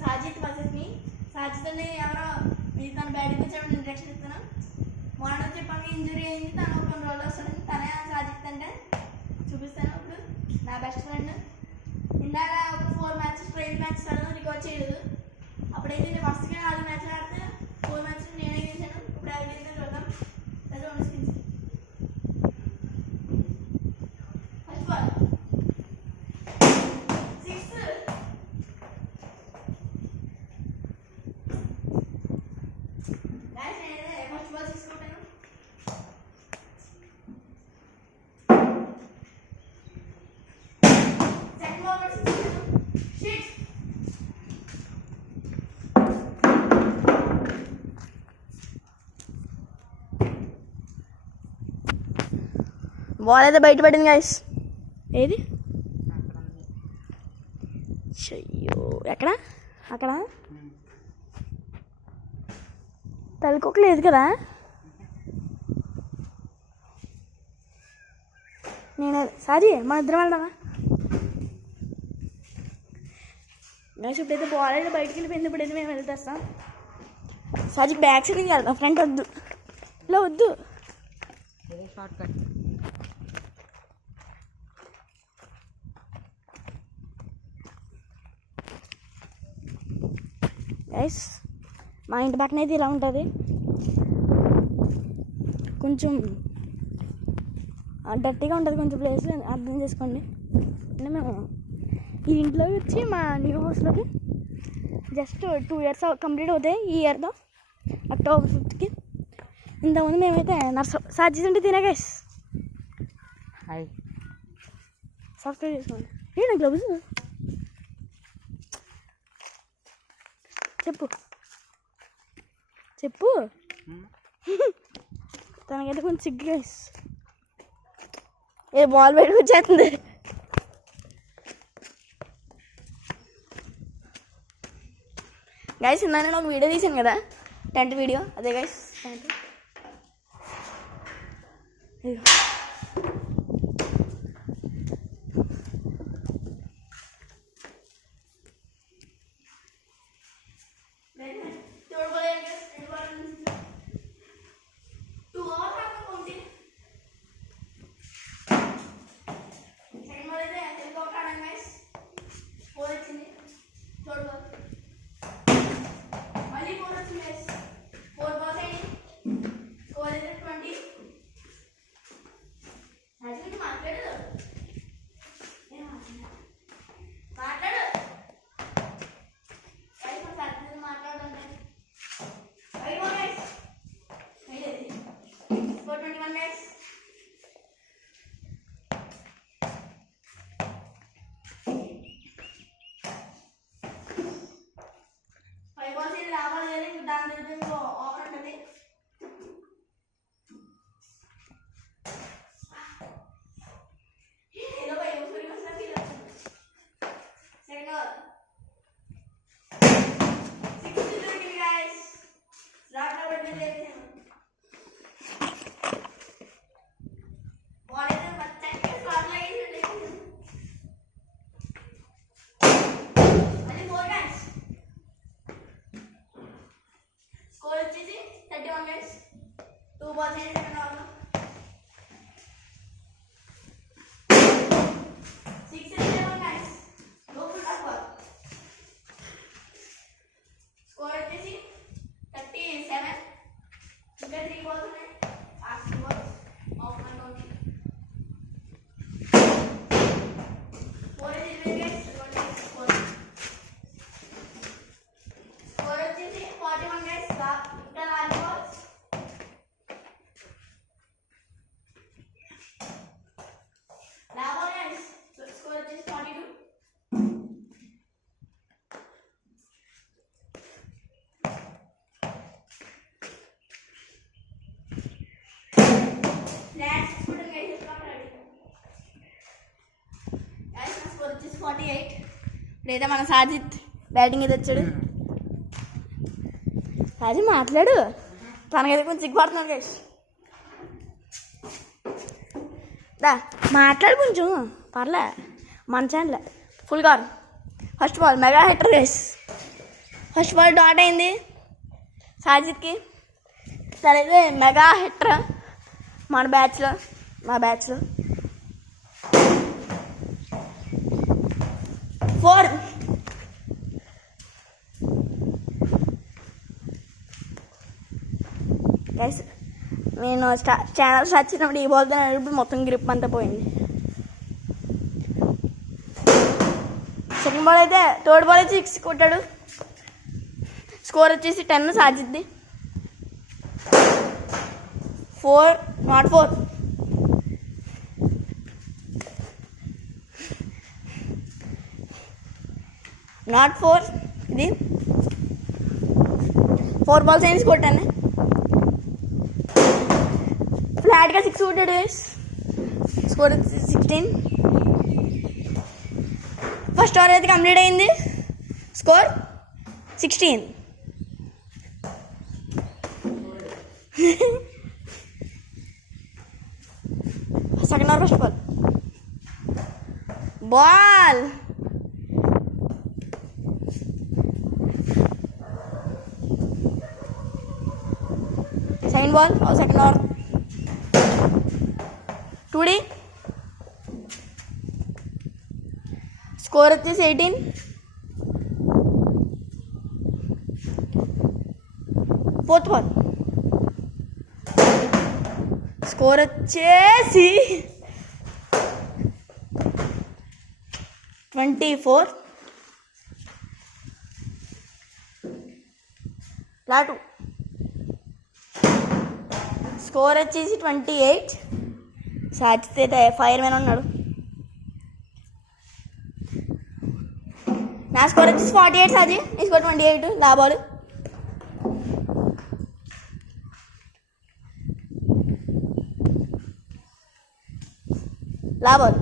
సాజిత్ వర్సెస్ మీ. సాజిత్ అని ఎవరో మీరు తను బ్యాటింగ్ వచ్చాడు ఇంట్రెక్షన్ ఇస్తున్నాం. మొన్న చెప్పాను ఇంజురీ అయింది, తను కొన్ని రోజులు వస్తాడని. తనే సాజిత్ అంటే చూపిస్తాను. ఇప్పుడు నా బెస్ట్ ఫ్రెండ్ ఇందాక ఒక 4 మ్యాచెస్ ట్రైన్ మ్యాచెస్ ఆడడం రికార్డ్ చేయలేదు. అప్పుడైతే నేను ఫస్ట్గా 4 మ్యాచ్లు ఆడితే 4 మ్యాచ్లు నేనే గెలిచాను. ఇప్పుడు ఎవరికైతే చూద్దాం. అది రెండు స్కిన్స్. First ball 6. గైస్ నేనైతే ఫస్ట్ బాల్ 6 కొట్టాను. సెకండ్ బాల్ 6 కొట్టాను. షిట్. బాల్ అయితే బయటపడింది గైస్. ఏది అయ్యో ఎక్కడ అక్కడ తలకొక్క లేదు కదా. నేనే సారీ మన ఇద్దరం వెళ్దామా గైస్. ఇప్పుడైతే బాల్ అయితే బయటికి వెళ్ళిపోయింది. ఇప్పుడైతే మేము వెళ్తాం. సారీ బ్యాక్ సైడ్కి వెళ్దాం, ఫ్రంట్ వద్దు. ఇలా వద్దు. Short cut. గైస్ మా ఇంటి పక్కన అయితే ఇలా ఉంటుంది. కొంచెం డర్టీగా ఉంటుంది కొంచెం ప్లేస్, అర్థం చేసుకోండి. అంటే మేము ఈ ఇంట్లో వచ్చి మా న్యూ హౌస్లోకి జస్ట్ 2 years కంప్లీట్ అవుతాయి ఈ ఇయర్తో, October 5th. ఇంతకుముందు మేమైతే సాధ్యత ఉంటే తినే గైస్. హాయ్ సబ్స్క్రైబ్ చేసుకోండి. ఏ నా గ్లౌజ్ చెప్పు చెప్పు. తనకైతే కొంచెం సిగ్గు గైస్. ఏ బాల్ బయటకు వచ్చేస్తుంది. గైస్ ఇందా నేను ఒక వీడియో తీసాను కదా, టెంట్ వీడియో, అదే గైస్ టెంట్. స్కోర్ వచ్చేసి 31 guys. 2 balls in second over. 6 and 7 guys. No full toss ball. Score వచ్చేసి 37. ఇంకా 3 balls ఉన్నాయి. Last 2 balls of my count. 4 is in guys. Score వచ్చేసి 41 guys. ఇంకా 4 balls. Score వచ్చేసి 42. Let's put a guys ready. Guys, my score is 48. లేదా మన సాజిత్ బ్యాటింగ్ ఏది వచ్చాడు. సాజిత్ మాట్లాడు, తనకైతే కొంచెం సిగ్గుపడుతున్నాడు గైస్. దా మాట్లాడు కొంచెం, పర్లే మన channel. Full car. First ball mega hitter race. First ball dot అయింది సాజిద్కి. సరే మెగా హిట్టర్ మా బ్యాచ్లో 4. గైస్ నేను ఛానల్ స్టార్ట్ చేసినప్పుడు ఈ బాల్తో ఇప్పుడు మొత్తం గ్రిప్ అంతా పోయింది. సెకండ్ బాల్ అయితే థర్డ్ బాల్ అయితే 6 కొట్టాడు. స్కోర్ వచ్చేసి 10 సాజిద్ది. 4 నాట్ 4. నాట్ 4 ఇది 4 బాల్స్ అయినా కొట్టాను. ఫ్లాట్గా 6 కొట్టాడు గైస్. స్కోర్ 16. ఫస్ట్ ఓవర్ అయితే కంప్లీట్ అయింది. స్కోర్ 16. Second over first ball second ball second over 2D. Score వచ్చేసి 18. ఫోర్త్ బాల్ స్కోర్ వచ్చేసి 24. లాటు స్కోర్ వచ్చేసి 28. సాజిత్ అయితే ఫైర్ మ్యాన్ ఉన్నాడు. నా స్కోర్ వచ్చేసి 48. సాజీ నీ స్కోర్ 28. లాభాలు లాభాలు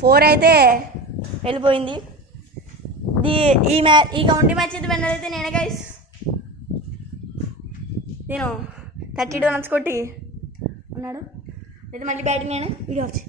4 అయితే వెళ్ళిపోయింది. ఈ కౌంటీ మ్యాచ్ అయితే విన్నర్ అయితే నేనే గైస్. నేను 32 రన్స్ కొట్టి ఉన్నాడు. అయితే మళ్ళీ బ్యాటింగ్ నేను వీడియో వచ్చి